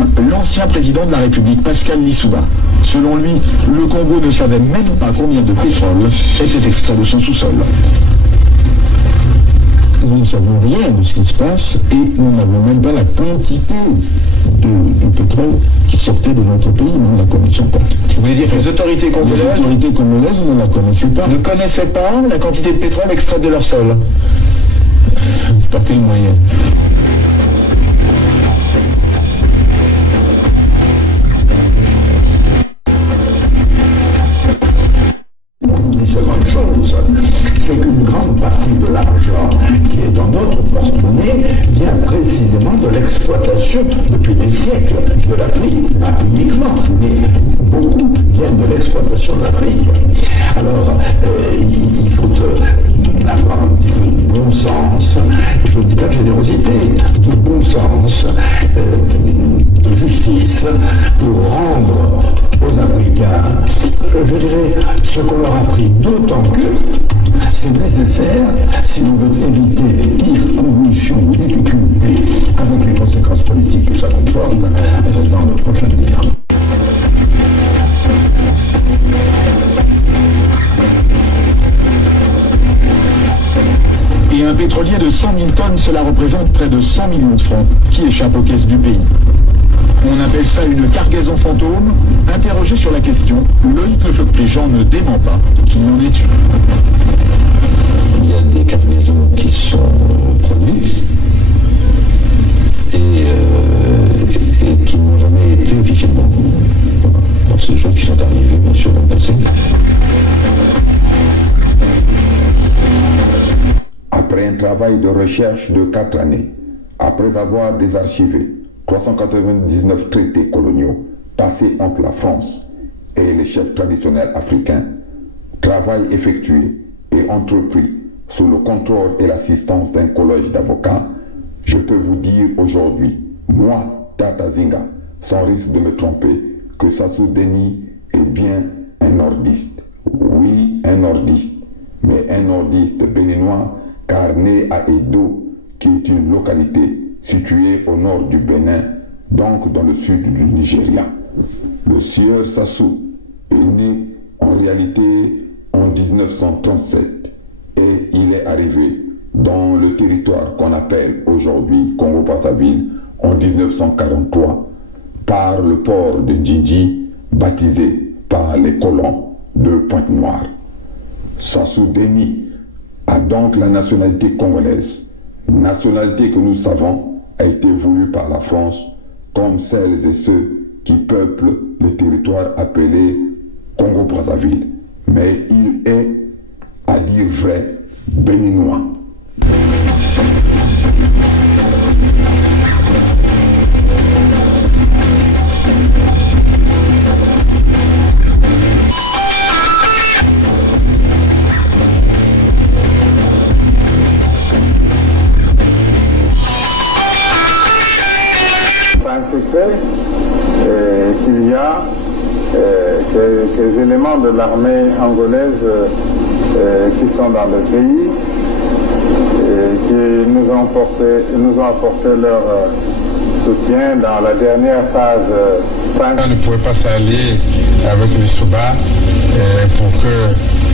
même l'ancien président de la République, Pascal Lissouba. Selon lui, le Congo ne savait même pas combien de pétrole était extrait de son sous-sol. Nous ne savons rien de ce qui se passe et nous n'avons même pas la quantité de pétrole qui sortait de notre pays, nous ne la connaissions pas. Vous voulez dire que les autorités congolaises ne la connaissaient pas. Ne connaissaient pas la quantité de pétrole extraite de leur sol? Par quel moyen? Une seconde chose, c'est qu'une grande partie de l'argent qui est dans notre porte-monnaie vient précisément de l'exploitation depuis des siècles de l'Afrique, pas uniquement, mais beaucoup viennent de l'exploitation de l'Afrique. Alors, il faut avoir un petit peu de bon sens, je ne dis pas de générosité, de bon sens, de justice, pour rendre aux Africains, je dirais, ce qu'on leur a pris, d'autant que c'est nécessaire si l'on veut éviter les pires convulsions ou difficultés avec les conséquences politiques que ça comporte dans le prochain avenir. Et un pétrolier de 100 000 tonnes, cela représente près de 100 millions de francs qui échappent aux caisses du pays. On appelle ça une cargaison fantôme. Interrogé sur la question, Loïc Lefebvre-Jean ne dément pas qu'il y en ait une. Il y a des cargaisons qui sont produites et qui n'ont jamais été officiellement. Donc c'est des choses qui sont arrivées, bien sûr, dans le passé. Après un travail de recherche de 4 années, après avoir désarchivé 399 traités coloniaux passés entre la France et les chefs traditionnels africains, travail effectué et entrepris sous le contrôle et l'assistance d'un collège d'avocats, je peux vous dire aujourd'hui, moi, Tata Zinga, sans risque de me tromper, que Sassou Denis est bien un nordiste. Oui, un nordiste, mais un nordiste béninois, car né à Edo, qui est une localité située au nord du Bénin, donc dans le sud du Nigeria. Le sieur Sassou est né en réalité en 1937 et il est arrivé dans le territoire qu'on appelle aujourd'hui Congo-Brazzaville en 1943 par le port de Djidji, baptisé par les colons de Pointe-Noire. Sassou Denis a donc la nationalité congolaise, nationalité que nous savons a été voulue par la France comme celles et ceux qui peuplent le territoire appelé Congo-Brazzaville. Mais il est, à dire vrai, béninois. Qu'il y a ces éléments de l'armée angolaise qui sont dans le pays et qui nous ont apporté leur soutien dans la dernière phase. On ne pouvait pas s'allier avec les Souba pour que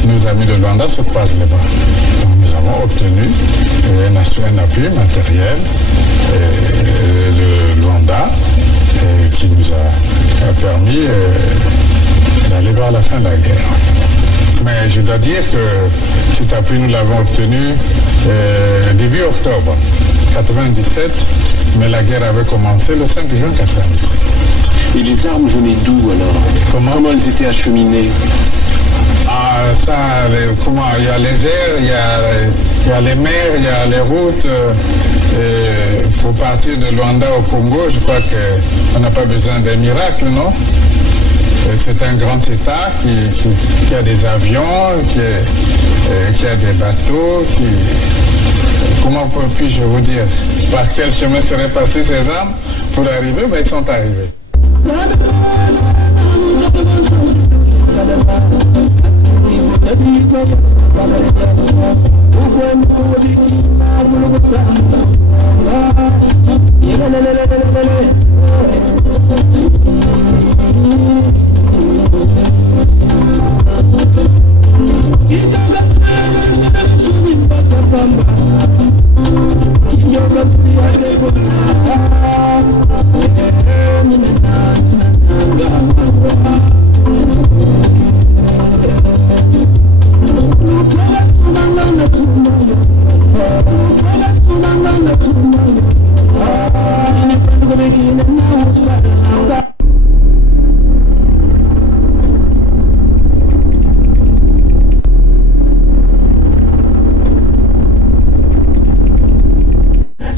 nos amis de Luanda se croisent les bras. Donc nous avons obtenu un appui matériel de Luanda qui nous a permis d'aller vers la fin de la guerre. Mais je dois dire que cet appui, nous l'avons obtenu début octobre 1997, mais la guerre avait commencé le 5 juin 1997. Et les armes venaient d'où alors? Comment elles étaient acheminées? Ah, ça, il y a les airs, il y a les mers, il y a les routes. Pour partir de Luanda au Congo, je crois qu'on n'a pas besoin d'un miracle, non? C'est un grand État qui a des avions, qui a des bateaux, comment puis-je vous dire? Par quel chemin seraient passées ces armes pour arriver? Ben, ils sont arrivés.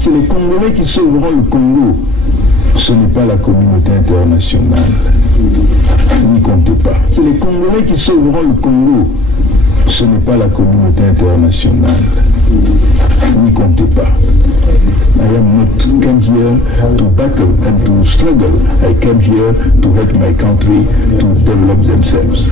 C'est les Congolais qui sauveront le Congo. Ce n'est pas la communauté internationale. N'y comptez pas. C'est les Congolais qui sauveront le Congo. Ce n'est pas la communauté internationale. N'y comptez pas. I am not come here to battle and to struggle. I came here to help my country to develop themselves.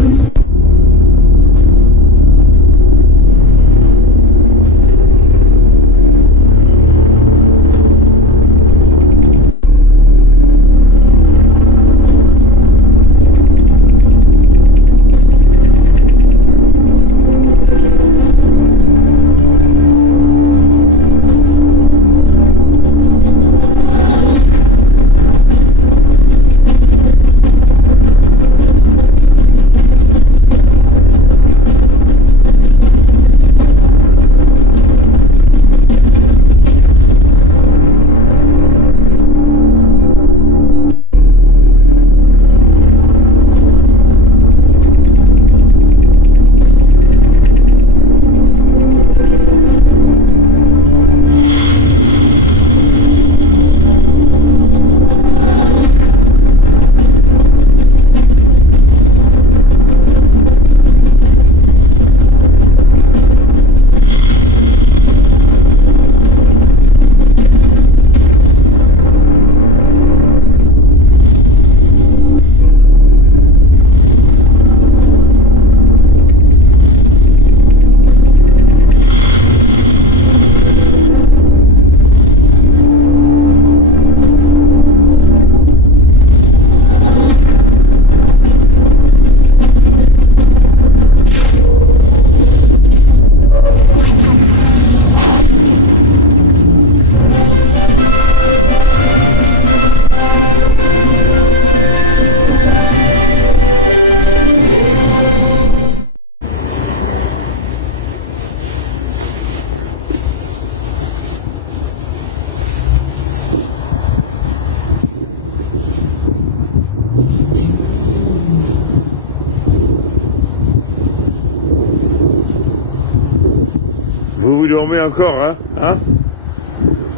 Vous dormez encore, hein,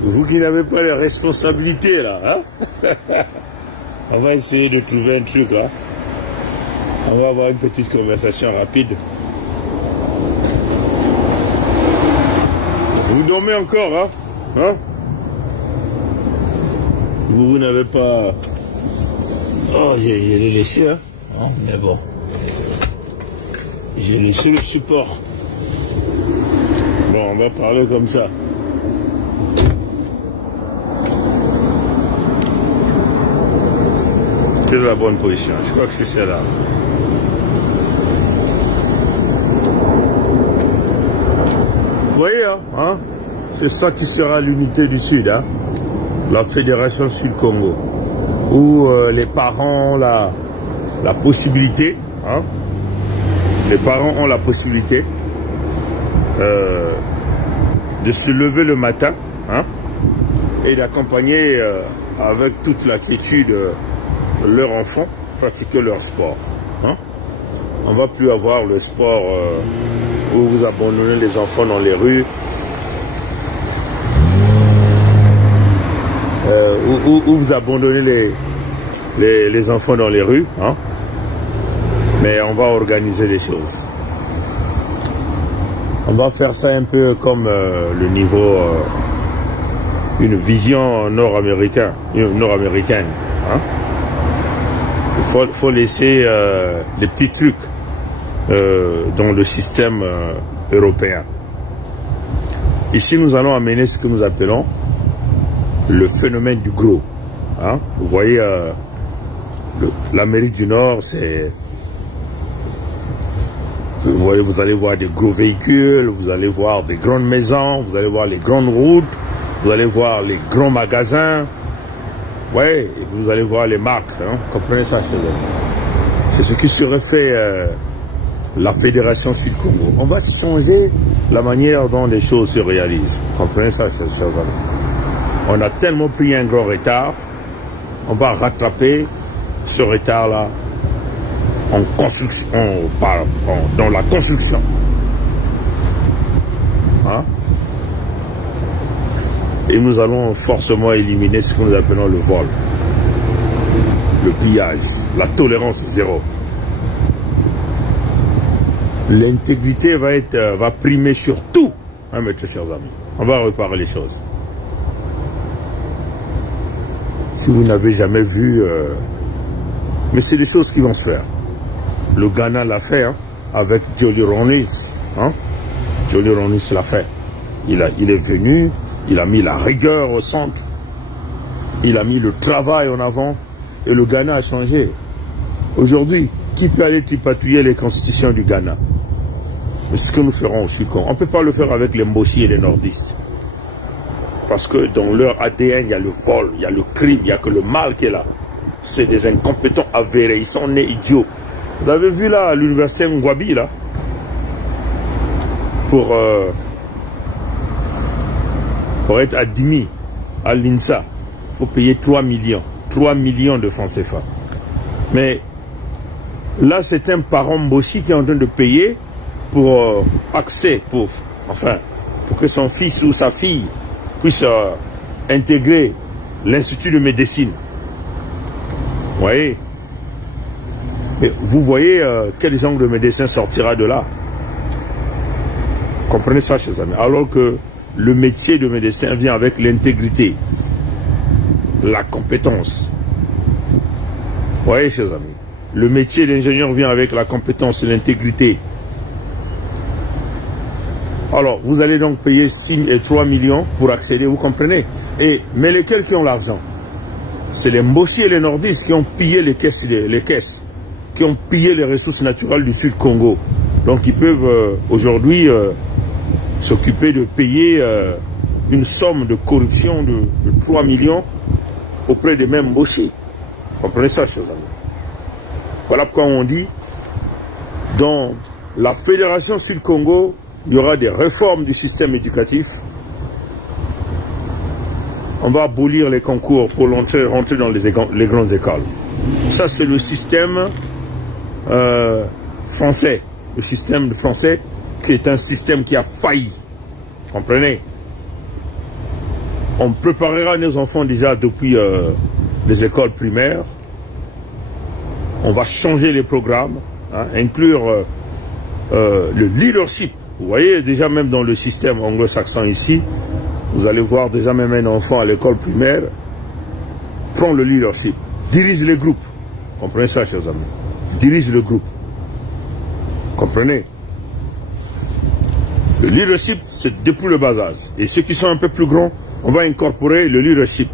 Vous qui n'avez pas les responsabilités, là, hein. On va essayer de trouver un truc, là. On va avoir une petite conversation rapide. Vous dormez encore, hein, Vous n'avez pas... Oh, j'ai laissé, hein. Mais bon. J'ai laissé le support. Bon, on va parler comme ça. C'est de la bonne position. Je crois que c'est celle-là. Vous voyez, hein, c'est ça qui sera l'unité du Sud, hein, la Fédération Sud-Congo, où les parents ont la possibilité, hein, les parents ont la possibilité de se lever le matin, hein, et d'accompagner avec toute la quiétude leurs enfants pratiquer leur sport. Hein. On ne va plus avoir le sport où vous abandonnez les enfants dans les rues, où vous abandonnez les enfants dans les rues, hein. Mais on va organiser les choses. On va faire ça un peu comme le niveau, une vision nord-américaine. Hein. Il faut laisser des petits trucs dans le système européen. Ici, nous allons amener ce que nous appelons le phénomène du gros. Hein. Vous voyez, l'Amérique du Nord, c'est... Vous allez voir des gros véhicules, vous allez voir des grandes maisons, vous allez voir les grandes routes, vous allez voir les grands magasins. Ouais, vous allez voir les marques, hein. Comprenez ça chez eux. C'est ce qui serait fait la Fédération Sud-Congo. On va changer la manière dont les choses se réalisent. Comprenez ça, chers amis. On a tellement pris un grand retard, on va rattraper ce retard-là en construction, dans la construction. Hein? Et nous allons forcément éliminer ce que nous appelons le vol, le pillage, la tolérance zéro. L'intégrité va primer sur tout, hein, mes très chers amis. On va réparer les choses. Si vous n'avez jamais vu, mais c'est des choses qui vont se faire. Le Ghana l'a fait, hein, avec Jolly Rawlings. Hein. Jolly Rawlings l'a fait. Il est venu, il a mis la rigueur au centre, il a mis le travail en avant, et le Ghana a changé. Aujourd'hui, qui peut aller tripatouiller les constitutions du Ghana? Mais ce que nous ferons aussi, on ne peut pas le faire avec les Mboshi et les nordistes. Parce que dans leur ADN, il y a le vol, il y a le crime, il n'y a que le mal qui est là. C'est des incompétents avérés, ils sont nés idiots. Vous avez vu là, l'université Ngwabi, là, pour être admis à l'INSA, il faut payer 3 millions. 3 millions de francs CFA. Mais là, c'est un parent Mboshi qui est en train de payer pour accès, pour que son fils ou sa fille puisse intégrer l'Institut de médecine. Vous voyez? Et vous voyez quel genre de médecin sortira de là. Comprenez ça, chers amis. Alors que le métier de médecin vient avec l'intégrité, la compétence. Vous voyez, chers amis. Le métier d'ingénieur vient avec la compétence et l'intégrité. Alors, vous allez donc payer 6 et 3 millions pour accéder, vous comprenez? Mais lesquels qui ont l'argent? C'est les Mboshi et les nordistes qui ont pillé les caisses, qui ont pillé les ressources naturelles du Sud Congo. Donc, ils peuvent aujourd'hui s'occuper de payer une somme de corruption de 3 millions auprès des mêmes Mboshi. Comprenez ça, chers amis? Voilà pourquoi on dit, dans la Fédération Sud-Congo, il y aura des réformes du système éducatif. On va abolir les concours pour rentrer dans les grandes écoles. Ça, c'est le système français. Le système français qui est un système qui a failli. Comprenez? On préparera nos enfants déjà depuis les écoles primaires. On va changer les programmes, hein, inclure le leadership. Vous voyez, déjà même dans le système anglo-saxon ici, vous allez voir déjà même un enfant à l'école primaire prend le leadership, dirige les groupes. Comprenez ça, chers amis? Dirige le groupe. Comprenez? Le leadership, c'est depuis le bas âge. Et ceux qui sont un peu plus grands, on va incorporer le leadership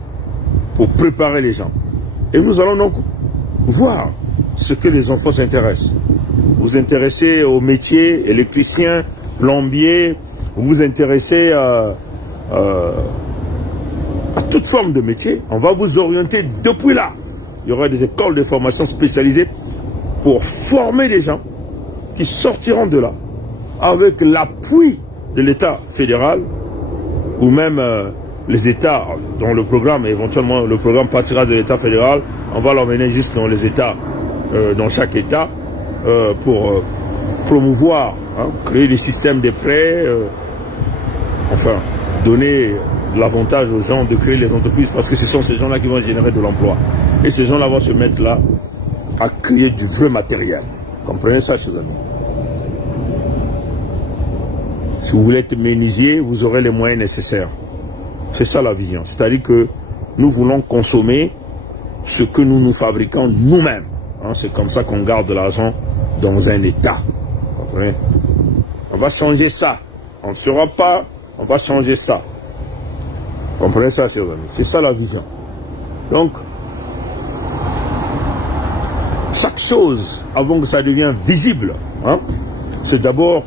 pour préparer les gens. Et nous allons donc voir ce que les enfants s'intéressent. Vous vous intéressez au métier, électricien, plombier, vous vous intéressez à toute forme de métier, on va vous orienter depuis là. Il y aura des écoles de formation spécialisées pour former des gens qui sortiront de là avec l'appui de l'État fédéral ou même les États dont le programme, éventuellement le programme partira de l'État fédéral, on va l'emmener jusque dans les États, dans chaque État pour promouvoir, hein, créer des systèmes de prêts, enfin, donner l'avantage aux gens de créer les entreprises parce que ce sont ces gens-là qui vont générer de l'emploi. Et ces gens-là vont se mettre là à créer du vrai matériel. Comprenez ça, chers amis? Si vous voulez être menuisier, vous aurez les moyens nécessaires. C'est ça la vision. C'est-à-dire que nous voulons consommer ce que nous fabriquons nous-mêmes. Hein, c'est comme ça qu'on garde l'argent dans un état. Comprenez? On va changer ça. On ne sera pas, on va changer ça. Comprenez ça, chers amis? C'est ça la vision. Donc, chaque chose, avant que ça devienne visible, hein, c'est d'abord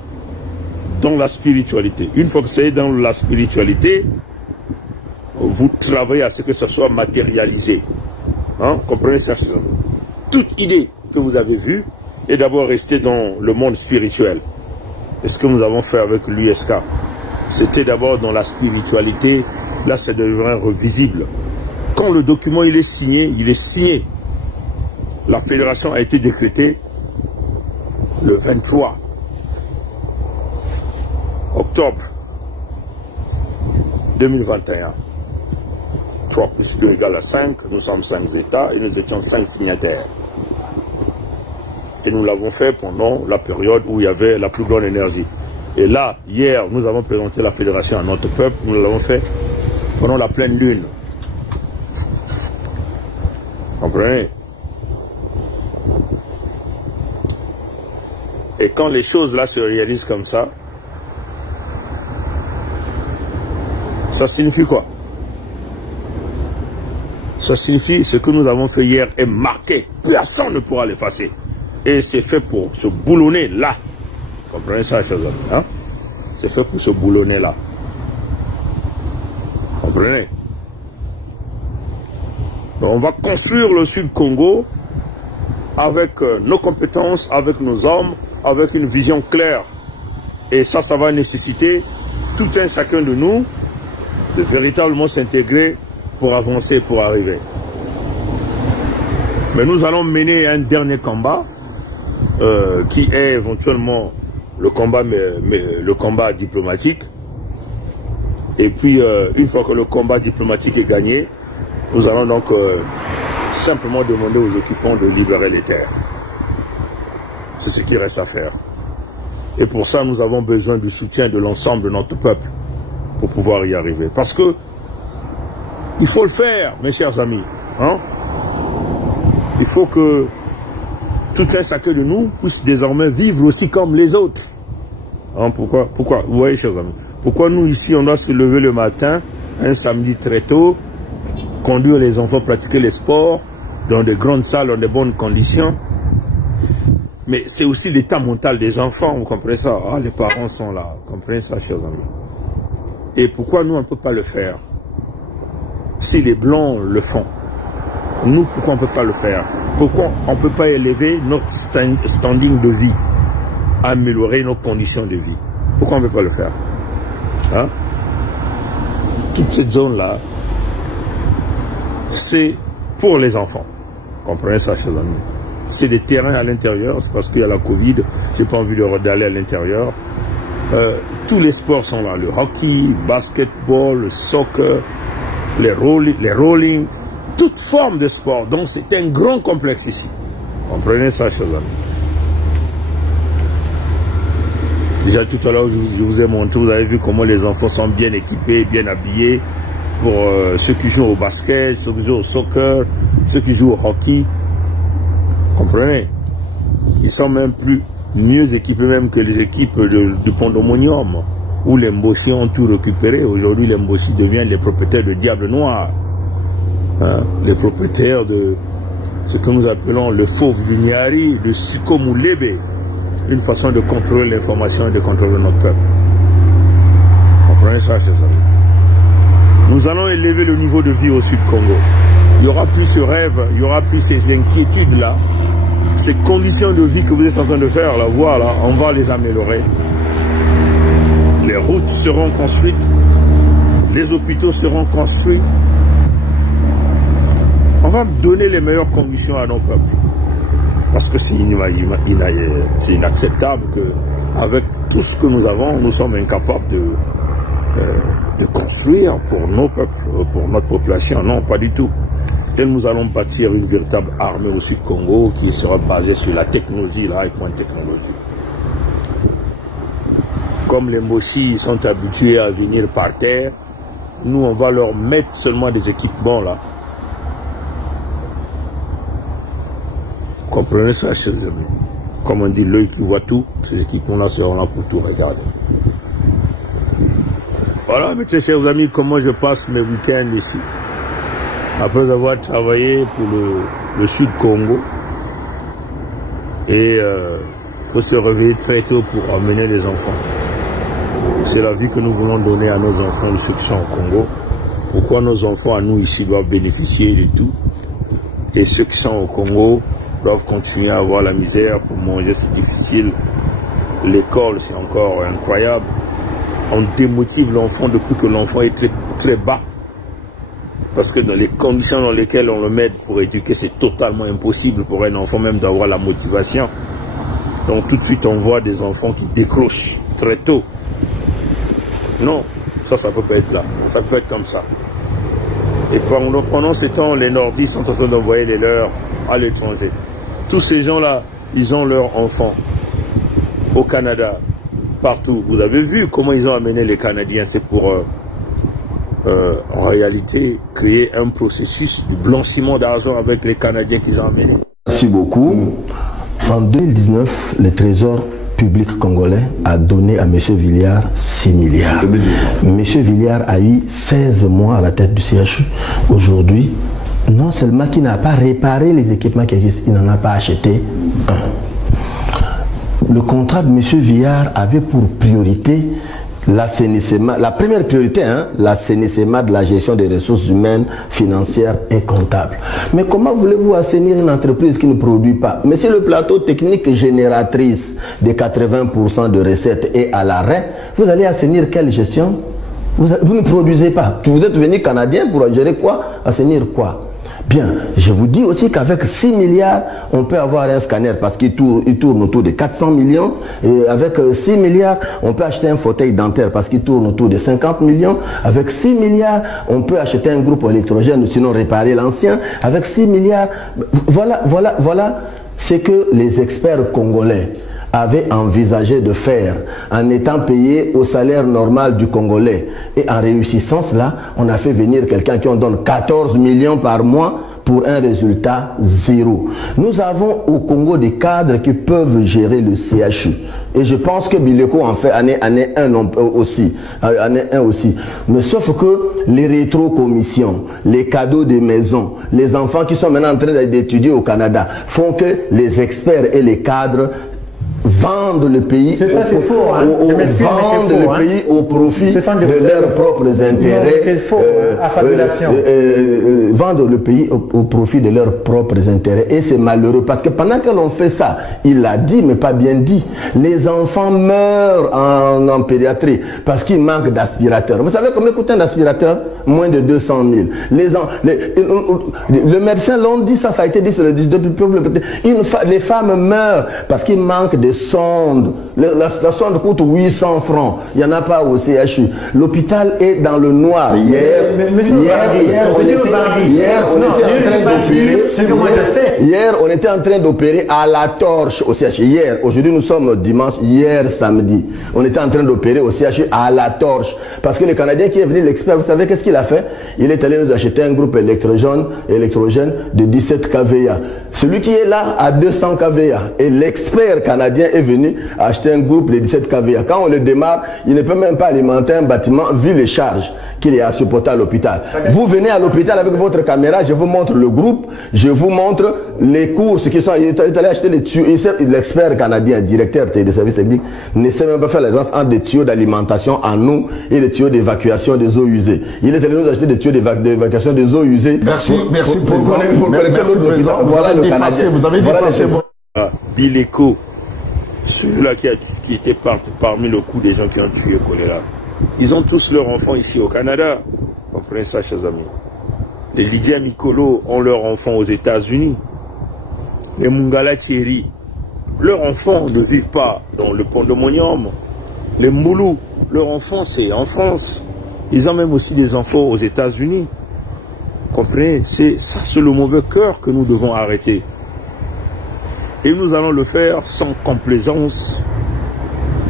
dans la spiritualité. Une fois que c'est dans la spiritualité, vous travaillez à ce que ça soit matérialisé. Hein? Comprenez ça, chers amis? Toute idée que vous avez vue est d'abord restée dans le monde spirituel. Et ce que nous avons fait avec l'USK, c'était d'abord dans la spiritualité. Là, ça devrait être visible. Quand le document il est signé, il est signé. La fédération a été décrétée le 23 octobre 2021. 3 plus 2 égale à 5, nous sommes 5 États et nous étions 5 signataires. Et nous l'avons fait pendant la période où il y avait la plus grande énergie. Et là, hier, nous avons présenté la fédération à notre peuple, nous l'avons fait pendant la pleine lune. Vous comprenez? Et quand les choses là se réalisent comme ça signifie quoi? Ça signifie ce que nous avons fait hier est marqué, personne ne pourra l'effacer. Et c'est fait pour se boulonner là. Vous comprenez ça, chers amis, hein? C'est fait pour se boulonner là. Vous comprenez? Donc on va construire le Sud Congo avec nos compétences, avec nos hommes, avec une vision claire. Et ça va nécessiter tout un chacun de nous de véritablement s'intégrer pour avancer, pour arriver. Mais nous allons mener un dernier combat qui est éventuellement le combat diplomatique. Et puis, une fois que le combat diplomatique est gagné, nous allons donc simplement demander aux occupants de libérer les terres. C'est ce qui reste à faire. Et pour ça, nous avons besoin du soutien de l'ensemble de notre peuple pour pouvoir y arriver. Parce que il faut le faire, mes chers amis. Hein? Il faut que tout un chacun de nous puisse désormais vivre aussi comme les autres. Hein? Pourquoi? Vous voyez, chers amis, pourquoi nous ici, on doit se lever le matin, un samedi très tôt, conduire les enfants pratiquer les sports dans de grandes salles, dans de bonnes conditions. Mais c'est aussi l'état mental des enfants, vous comprenez ça? Ah, les parents sont là, vous comprenez ça, chers amis? Et pourquoi nous, on ne peut pas le faire? Si les Blancs le font, nous, pourquoi on ne peut pas le faire? Pourquoi on ne peut pas élever notre standing de vie, améliorer nos conditions de vie? Pourquoi on ne peut pas le faire? Hein? Toute cette zone-là, c'est pour les enfants. Vous comprenez ça, chers amis? C'est des terrains à l'intérieur, c'est parce qu'il y a la Covid, j'ai pas envie d'aller à l'intérieur. Tous les sports sont là, le hockey, le basketball, le soccer, les rolling, toute forme de sport. Donc c'est un grand complexe ici. Comprenez ça, chers amis? Déjà tout à l'heure, je vous ai montré, vous avez vu comment les enfants sont bien équipés, bien habillés. Pour ceux qui jouent au basket, ceux qui jouent au soccer, ceux qui jouent au hockey. Comprenez? Ils sont même mieux équipés même que les équipes du Pont-Domonium, où les Mboshi ont tout récupéré. Aujourd'hui, les Mboshi deviennent les propriétaires de Diable Noir. Hein? Les propriétaires de ce que nous appelons le fauve du Niari, le Sukomulebe. Une façon de contrôler l'information et de contrôler notre peuple. Comprenez ça, chers amis? Nous allons élever le niveau de vie au Sud-Congo. Il n'y aura plus ce rêve, il n'y aura plus ces inquiétudes-là. Ces conditions de vie que vous êtes en train de faire, là, voilà, on va les améliorer. Les routes seront construites, les hôpitaux seront construits. On va donner les meilleures conditions à nos peuples. Parce que c'est inacceptable qu'avec tout ce que nous avons, nous sommes incapables de construire pour nos peuples, pour notre population. Non, pas du tout. Et nous allons bâtir une véritable armée au Sud-Congo qui sera basée sur la technologie, la high-point technologie. Comme les Mboshi sont habitués à venir par terre, nous on va leur mettre seulement des équipements là. Comprenez ça, chers amis? Comme on dit, l'œil qui voit tout, ces équipements-là seront là pour tout regarder. Voilà, mes très chers amis, comment je passe mes week-ends ici. Après avoir travaillé pour le Sud-Congo. Et il faut se réveiller très tôt pour emmener les enfants. C'est la vie que nous voulons donner à nos enfants, ceux qui sont au Congo. Pourquoi nos enfants, à nous ici, doivent bénéficier de tout. Et ceux qui sont au Congo doivent continuer à avoir la misère pour manger, c'est difficile. L'école, c'est encore incroyable. On démotive l'enfant depuis que l'enfant est très, très bas. Parce que dans les conditions dans lesquelles on le met pour éduquer, c'est totalement impossible pour un enfant même d'avoir la motivation. Donc tout de suite, on voit des enfants qui décrochent très tôt. Non, ça ne peut pas être là. Ça peut être comme ça. Et pendant ce temps, les nordistes sont en train d'envoyer les leurs à l'étranger. Tous ces gens-là, ils ont leurs enfants au Canada, partout. Vous avez vu comment ils ont amené les Canadiens. C'est pour, en réalité, créer un processus de blanchiment d'argent avec les Canadiens qu'ils ont amenés. Merci beaucoup. En 2019, le Trésor public congolais a donné à M. Villiard 6 milliards. M. Villiard a eu 16 mois à la tête du CHU. Aujourd'hui, non seulement qu'il n'a pas réparé les équipements qui existent, il n'en a pas acheté un. Le contrat de M. Villiard avait pour priorité l'assainissement, la première priorité, l'assainissement de la gestion des ressources humaines, financières et comptables. Mais comment voulez-vous assainir une entreprise qui ne produit pas? Mais si le plateau technique génératrice de 80% de recettes est à l'arrêt, vous allez assainir quelle gestion? Vous ne produisez pas. Vous êtes venu canadien pour gérer quoi? Assainir quoi? Bien, je vous dis aussi qu'avec 6 milliards, on peut avoir un scanner parce qu'il tourne autour de 400 millions. Et avec 6 milliards, on peut acheter un fauteuil dentaire parce qu'il tourne autour de 50 millions. Avec 6 milliards, on peut acheter un groupe électrogène, sinon réparer l'ancien. Avec 6 milliards, voilà ce que les experts congolais avaient envisagé de faire en étant payé au salaire normal du Congolais. Et en réussissant cela, on a fait venir quelqu'un qui en donne 14 millions par mois pour un résultat zéro. Nous avons au Congo des cadres qui peuvent gérer le CHU. Et je pense que Bileko en fait année 1 aussi. Mais sauf que les rétro-commissions, les cadeaux des maisons, les enfants qui sont maintenant en train d'étudier au Canada font que les experts et les cadres vendent le pays au profit de leurs propres intérêts. Vendent le pays au profit de leurs propres intérêts. Et c'est malheureux parce que pendant que l'on fait ça, il l'a dit mais pas bien dit, les enfants meurent en pédiatrie parce qu'il manque d'aspirateurs. Vous savez combien coûte un aspirateur? Moins de 200 000. Le médecin l'ont dit, ça a été dit sur le peuple. Les femmes meurent parce qu'il manque de sonde. La sonde coûte 800 francs. Il n'y en a pas au CHU. L'hôpital est dans le noir. Hier, on était en train d'opérer à la torche au CHU. Hier, aujourd'hui nous sommes dimanche, hier samedi. On était en train d'opérer au CHU à la torche. Parce que le Canadien qui est venu, l'expert, vous savez qu'est-ce qu'il a fait? Il est allé nous acheter un groupe électrogène de 17 kVA. Celui qui est là a 200 kVA. Et l'expert canadien est venu acheter un groupe de 17 kVA. Quand on le démarre, il ne peut même pas alimenter un bâtiment vu les charges qu'il y a à supporter à l'hôpital. Vous venez à l'hôpital avec votre caméra, je vous montre le groupe, je vous montre les courses qui sont... Il est allé acheter les tuyaux. L'expert canadien, directeur des services techniques, ne sait même pas faire la différence entre des tuyaux d'alimentation en eau et les tuyaux d'évacuation des eaux usées. Il est allé nous acheter des tuyaux d'évacuation des eaux usées. Merci président. Voilà le Canadien. Vous avez dépassé. Bileko, celui-là qui était parmi le coup des gens qui ont tué Choléra. Ils ont tous leurs enfants ici au Canada. Comprenez ça, chers amis. Les Lydia Mikolo ont leurs enfants aux États-Unis. Les Mungala Thierry, leurs enfants ne vivent pas dans le pont de Monium. Les Moulou, leurs enfants, c'est en France. Ils ont même aussi des enfants aux États-Unis. Comprenez? C'est le mauvais cœur que nous devons arrêter. Et nous allons le faire sans complaisance.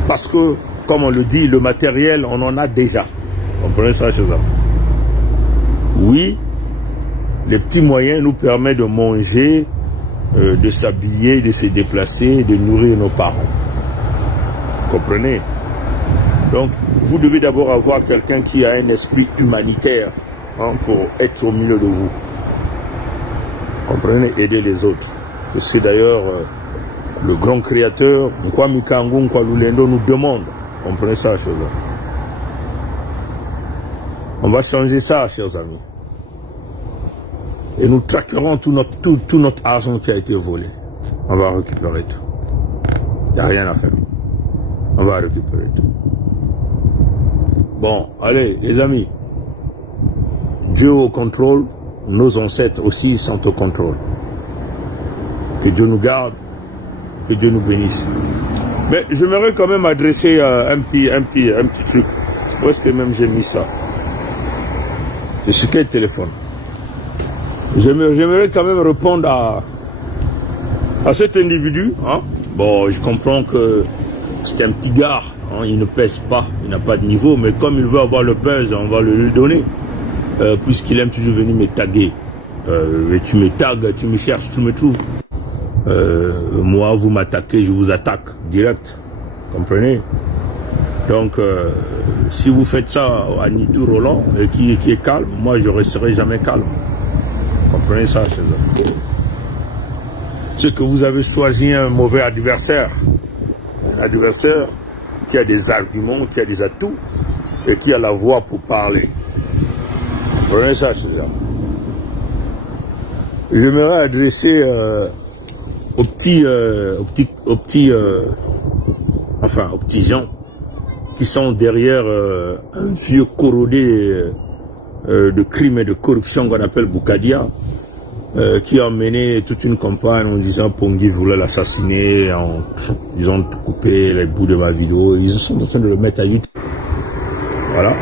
Parce que, comme on le dit, le matériel, on en a déjà. Comprenez ça, chers amis? Oui, les petits moyens nous permettent de manger, de s'habiller, de se déplacer, de nourrir nos parents. Comprenez? Donc, vous devez d'abord avoir quelqu'un qui a un esprit humanitaire pour être au milieu de vous. Comprenez? Aider les autres. C'est d'ailleurs le grand créateur, Nkwami Kangu, Nkwami Lulendo, nous demande. Comprenez ça, chers amis? On va changer ça, chers amis. Et nous traquerons tout notre argent qui a été volé. On va récupérer tout. Il n'y a rien à faire. On va récupérer tout. Bon, allez, les amis. Dieu au contrôle, nos ancêtres aussi sont au contrôle. Que Dieu nous garde, que Dieu nous bénisse. Mais j'aimerais quand même adresser un petit truc. Où est-ce que même j'ai mis ça? C'est sur quel téléphone? J'aimerais quand même répondre à cet individu. Hein. Bon, je comprends que c'est un petit gars, hein, il ne pèse pas, il n'a pas de niveau, mais comme il veut avoir le pèse, on va le lui donner. Puisqu'il aime toujours venir me taguer. Et tu me tagues, tu me cherches, tu me trouves. Moi, vous m'attaquez, je vous attaque direct. Comprenez? Donc, si vous faites ça à Nitou Roland, qui est calme, moi, je ne resterai jamais calme. Comprenez ça, chez eux. C'est que vous avez choisi un mauvais adversaire. Un adversaire qui a des arguments, qui a des atouts, et qui a la voix pour parler. Comprenez ça, chez eux. J'aimerais adresser aux petits gens qui sont derrière un vieux corrodé de crimes et de corruption qu'on appelle Boukadia, qui a mené toute une campagne en disant Pongi voulait l'assassiner, ils ont coupé les bouts de ma vidéo, ils sont en train de le mettre à YouTube. Voilà.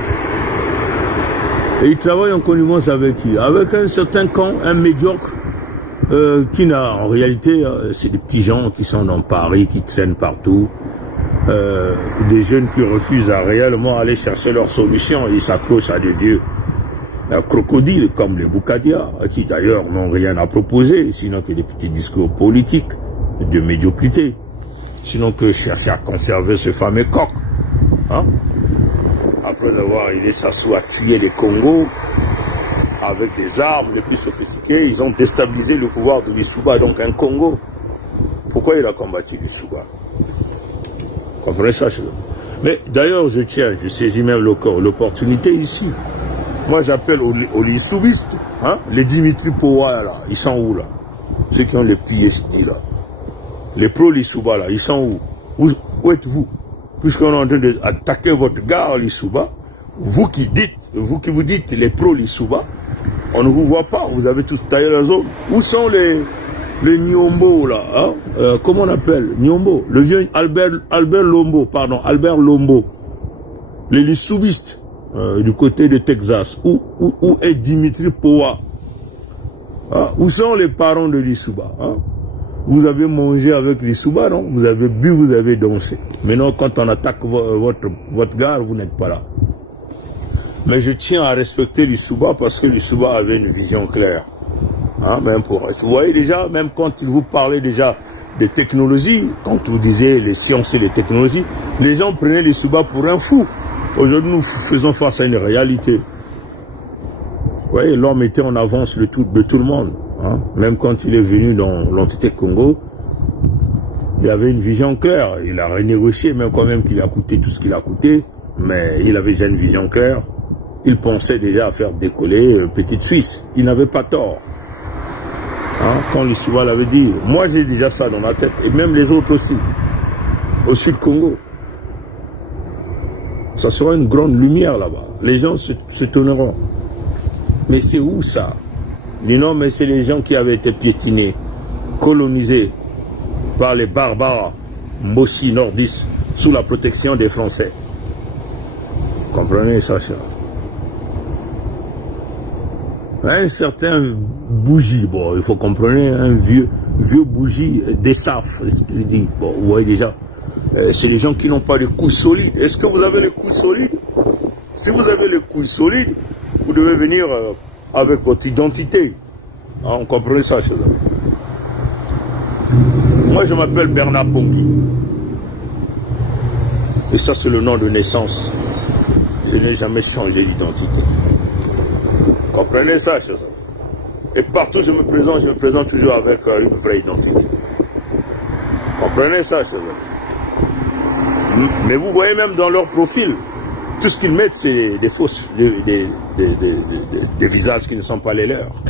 Et ils travaillent en connivence avec qui? Avec un certain camp, un médiocre, qui n'a, en réalité, c'est des petits gens qui sont dans Paris, qui traînent partout, des jeunes qui refusent à réellement aller chercher leurs solutions, ils s'accrochent à des vieux crocodiles comme les Boukadia, qui d'ailleurs n'ont rien à proposer, sinon que des petits discours politiques de médiocrité, sinon que chercher à conserver ce fameux coq. Hein? Après avoir aidé Sassou à tuer les Congos avec des armes les plus sophistiquées, ils ont déstabilisé le pouvoir de Lissouba, donc un Congo. Pourquoi il a combattu Lissouba? Comprenez ça, chez eux. Mais d'ailleurs, je saisis même l'opportunité ici. Moi, j'appelle aux Lissoubistes, hein, les Dimitri Powa, là, ils sont où, là? Ceux qui ont les PhD, là. Les pro-Lissouba, là, ils sont où? Où êtes-vous? Puisqu'on est en train d'attaquer votre gare Lissouba, vous qui vous dites les pro-Lissouba, on ne vous voit pas, vous avez tous taillé la zone. Où sont les Nyombo, là, hein? Comment on appelle? Nyombo, le vieux Albert Lombo, pardon, Albert Lombo. Les Lissoubistes, du côté de Texas. Où est Dimitri Powa? Hein? Où sont les parents de Lissouba? Hein? Vous avez mangé avec Lissouba, non? Vous avez bu, vous avez dansé. Maintenant, quand on attaque votre gare, vous n'êtes pas là. Mais je tiens à respecter Lissouba parce que Lissouba avait une vision claire. Hein, même vous voyez déjà, même quand il vous parlait déjà des technologies, quand vous disiez les sciences et les technologies, les gens prenaient Lissouba pour un fou. Aujourd'hui, nous faisons face à une réalité. Vous voyez, l'homme était en avance de tout le monde. Hein. Même quand il est venu dans l'entité Congo, il avait une vision claire. Il a renégocié, même quand même qu'il a coûté tout ce qu'il a coûté, mais il avait déjà une vision claire. Il pensait déjà à faire décoller Petite Suisse. Il n'avait pas tort. Hein, quand Lissouba l'avait dit, moi j'ai déjà ça dans la tête, et même les autres aussi, au sud Congo. Ça sera une grande lumière là-bas. Les gens se tourneront. Mais c'est où ça? Non, mais c'est les gens qui avaient été piétinés, colonisés par les barbares Mbossi nordistes sous la protection des Français. Comprenez ça, cher? Un certain bougie, bon, il faut comprendre, un vieux bougie d'Essaf, ce qu'il dit. Bon, vous voyez déjà, c'est les gens qui n'ont pas de couilles solides. Est-ce que vous avez les couilles solides? Si vous avez les couilles solides, vous devez venir avec votre identité. Hein, on comprend ça, chez eux. Moi, je m'appelle Bernard Pongi. Et ça, c'est le nom de naissance. Je n'ai jamais changé d'identité. Comprenez ça, chez eux. Et partout où je me présente toujours avec une vraie identité. Comprenez ça, chez eux. Mais vous voyez même dans leur profil, tout ce qu'ils mettent, c'est des fausses, des visages qui ne sont pas les leurs.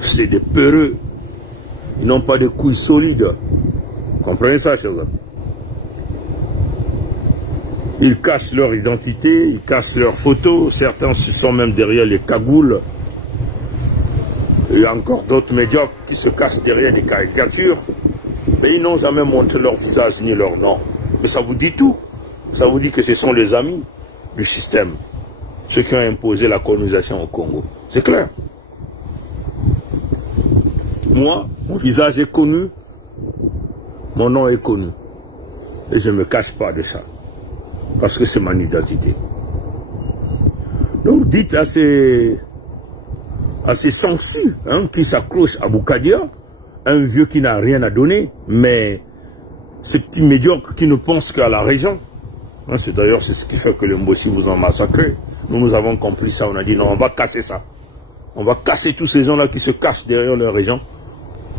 C'est des peureux. Ils n'ont pas de couilles solides. Comprenez ça, chers amis. Ils cachent leur identité, ils cachent leurs photos. Certains se sont même derrière les cagoules. Il y a encore d'autres médiocres qui se cachent derrière des caricatures. Mais ils n'ont jamais montré leur visage ni leur nom. Mais ça vous dit tout. Ça vous dit que ce sont les amis du système. Ceux qui ont imposé la colonisation au Congo. C'est clair. Moi, mon visage est connu, mon nom est connu. Et je ne me cache pas de ça. Parce que c'est mon identité. Donc dites à ces sangsues qui s'accrochent à Boukadia, un vieux qui n'a rien à donner, mais ces petits médiocres qui ne pensent qu'à la région. C'est d'ailleurs ce qui fait que les Mbossi vous ont massacré. Nous avons compris ça, on a dit non, on va casser ça. On va casser tous ces gens-là qui se cachent derrière leur région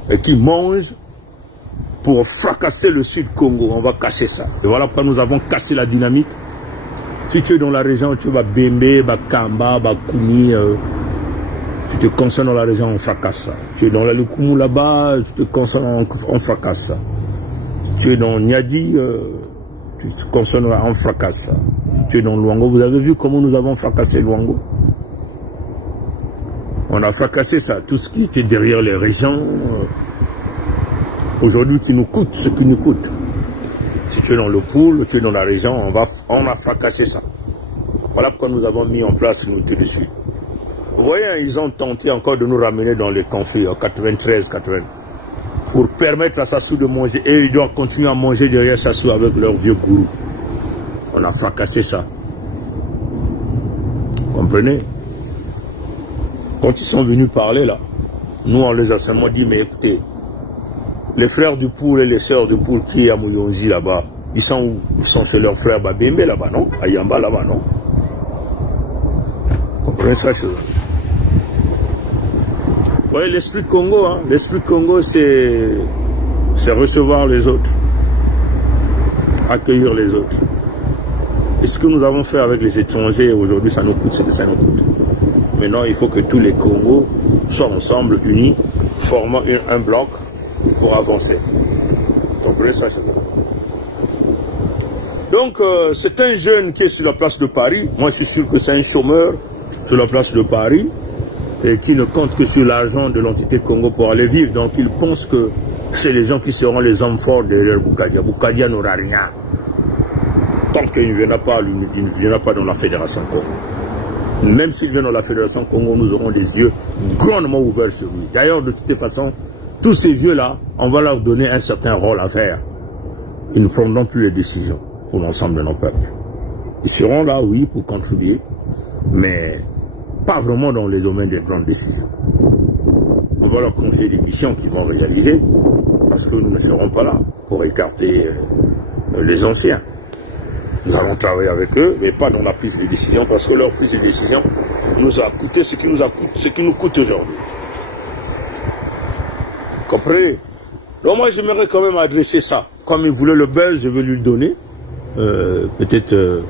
et qui mangent pour fracasser le Sud Congo. On va casser ça. Et voilà pourquoi nous avons cassé la dynamique. Si tu es dans la région, tu vas Bembe, Bakamba, Bakoumi, tu te concentres dans la région, on fracasse ça. Tu es dans la Lukumu là-bas, tu te concentres, on fracasse ça. Tu es dans Nyadi, tu te concentres, on fracasse ça. Tu es dans Luango, vous avez vu comment nous avons fracassé Luango? On a fracassé ça, tout ce qui était derrière les régions, aujourd'hui qui nous coûte ce qui nous coûte. Si tu es dans le pool, tu es dans la région, on a fracassé ça. Voilà pourquoi nous avons mis en place l'unité du Sud. Vous voyez, ils ont tenté encore de nous ramener dans les conflits en 93, 80, pour permettre à Sassou de manger, et ils doivent continuer à manger derrière Sassou avec leur vieux gourou. On a fracassé ça. Comprenez? Quand ils sont venus parler là, nous on les a seulement dit, mais écoutez, les frères du Poul et les sœurs du Poul qui est à Mouyonzi là-bas, ils sont où? Ils sont chez leur frère Babembe là-bas, non? À Yamba là-bas, non? Vous comprenez ça, chose? Vous voyez, l'esprit Congo, hein? L'esprit Congo, c'est recevoir les autres, accueillir les autres. Et ce que nous avons fait avec les étrangers, aujourd'hui, ça nous coûte ce que ça nous coûte. Maintenant, il faut que tous les Congos soient ensemble, unis, formant un bloc pour avancer. Vous comprenez ça, chez vous? Donc, c'est un jeune qui est sur la place de Paris. Moi, je suis sûr que c'est un chômeur sur la place de Paris et qui ne compte que sur l'argent de l'entité Congo pour aller vivre. Donc, il pense que c'est les gens qui seront les hommes forts derrière Boukadia. Boukadia n'aura rien. Tant qu'il ne viendra pas dans la Fédération Congo. Même s'il vient dans la Fédération Congo, nous aurons des yeux grandement ouverts sur lui. D'ailleurs, de toute façon, tous ces vieux-là, on va leur donner un certain rôle à faire. Ils ne prendront plus les décisions pour l'ensemble de nos peuples. Ils seront là, oui, pour contribuer, mais pas vraiment dans les domaines des grandes décisions. On va leur confier des missions qu'ils vont réaliser, parce que nous ne serons pas là pour écarter les anciens. Nous allons travailler avec eux, mais pas dans la prise de décision, parce que leur prise de décision nous a coûté ce qui nous coûte aujourd'hui. Vous comprenez? Donc moi j'aimerais quand même adresser ça. Comme il voulait le buzz, je vais lui donner peut-être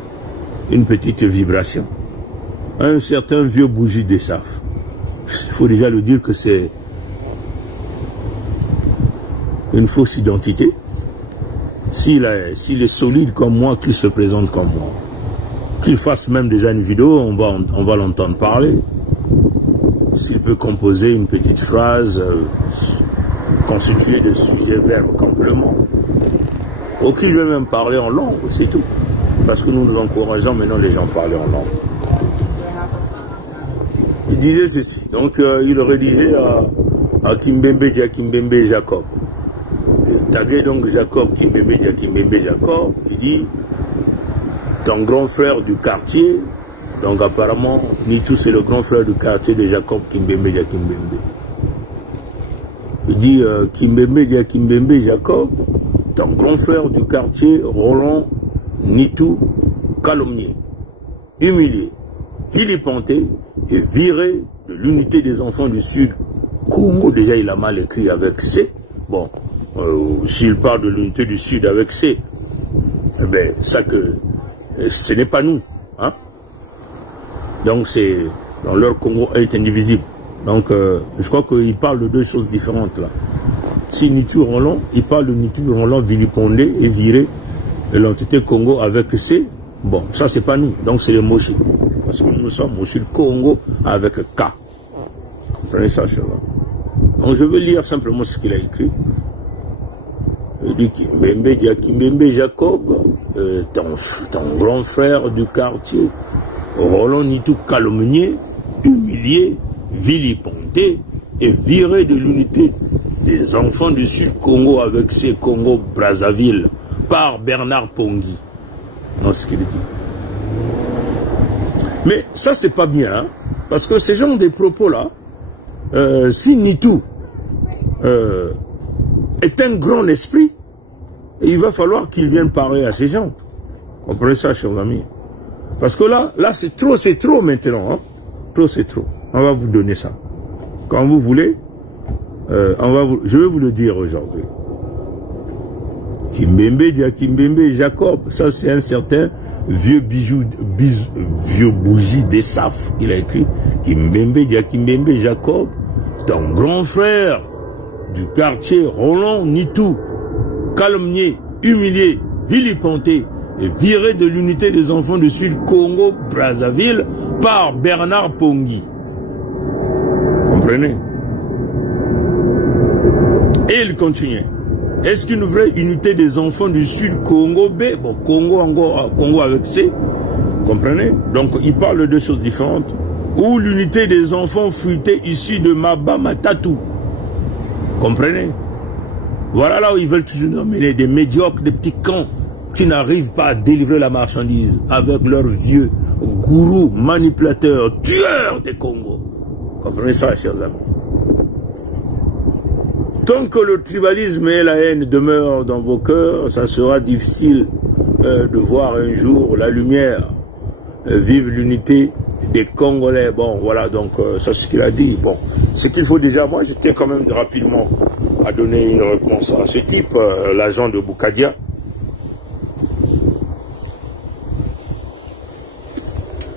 une petite vibration. Un certain vieux bougie des SAF. Il faut déjà le dire que c'est une fausse identité. S'il est solide comme moi, qu'il se présente comme moi, qu'il fasse même déjà une vidéo, on va l'entendre parler. S'il peut composer une petite phrase constituée de sujets, verbes, compléments, ou qu'il veut même parler en langue, c'est tout. Parce que nous nous encourageons maintenant les gens à parler en langue. Il disait ceci, donc il rédigeait à Kimbembe Dia Kimbembe Jacob. Tagué donc Jacob Kimbembe Dia Kimbembe Jacob, il dit ton grand frère du quartier, donc apparemment Nitou c'est le grand frère du quartier de Jacob Kimbembe Dia Kimbembe. Il dit Kimbembe Dia Kimbembe Jacob, ton grand frère du quartier Roland Nitou calomnié, humilié, vilipendé et viré de l'unité des enfants du Sud Congo. Déjà il a mal écrit avec C. Bon, s'il parle de l'unité du Sud avec C, eh bien, ça que ce n'est pas nous. Hein? Donc c'est dans leur Congo est indivisible. Donc je crois qu'il parle de deux choses différentes là. Si Nitou Roland, il parle de Nitou Roland vilipendé et viré de l'entité Congo avec C. Bon, ça c'est pas nous. Donc c'est les Moshi. Parce que nous sommes au Sud Congo avec K. Vous comprenez ça, cheval? Donc je vais lire simplement ce qu'il a écrit. Il dit Kimbembe Dia Kimbembe Jacob, ton grand frère du quartier, Roland Nitou calomnié, humilié, vilipendé et viré de l'unité des enfants du Sud-Congo avec ces Congo-Brazzaville par Bernard Pongui. Non, c'est ce qu'il dit. Mais ça, c'est pas bien, hein, parce que ces gens des propos-là, si Nitou est un grand esprit, il va falloir qu'il vienne parler à ces gens. Comprenez ça, chers amis? Parce que là c'est trop maintenant. Hein? Trop, c'est trop. On va vous donner ça. Quand vous voulez, je vais vous le dire aujourd'hui. Kimbembe dit à Kimbembe Jacob, ça c'est un certain vieux bougie des SAF. Il a écrit Kimbembe dit à Kimbembe Jacob, ton grand frère du quartier Roland Nitou, calomnié, humilié, vilipendé et viré de l'unité des enfants du Sud-Congo, Brazzaville, par Bernard Pongui. Comprenez? Et il continue. Est-ce qu'une vraie unité des enfants du Sud-Congo B, bon, Congo avec C, comprenez? Donc il parle de deux choses différentes. Ou l'unité des enfants fruités issus de Maba Matatou. Comprenez? Voilà là où ils veulent toujours nous emmener des médiocres, des petits cons qui n'arrivent pas à délivrer la marchandise avec leurs vieux gourous, manipulateurs, tueurs des Congos. Comprenez ça, chers amis? Tant que le tribalisme et la haine demeurent dans vos cœurs, ça sera difficile de voir un jour la lumière. Vive l'unité des Congolais. Bon, voilà, donc ça c'est ce qu'il a dit. Bon, ce qu'il faut déjà, moi je tiens quand même rapidement à donner une réponse à ce type, l'agent de Boukadia.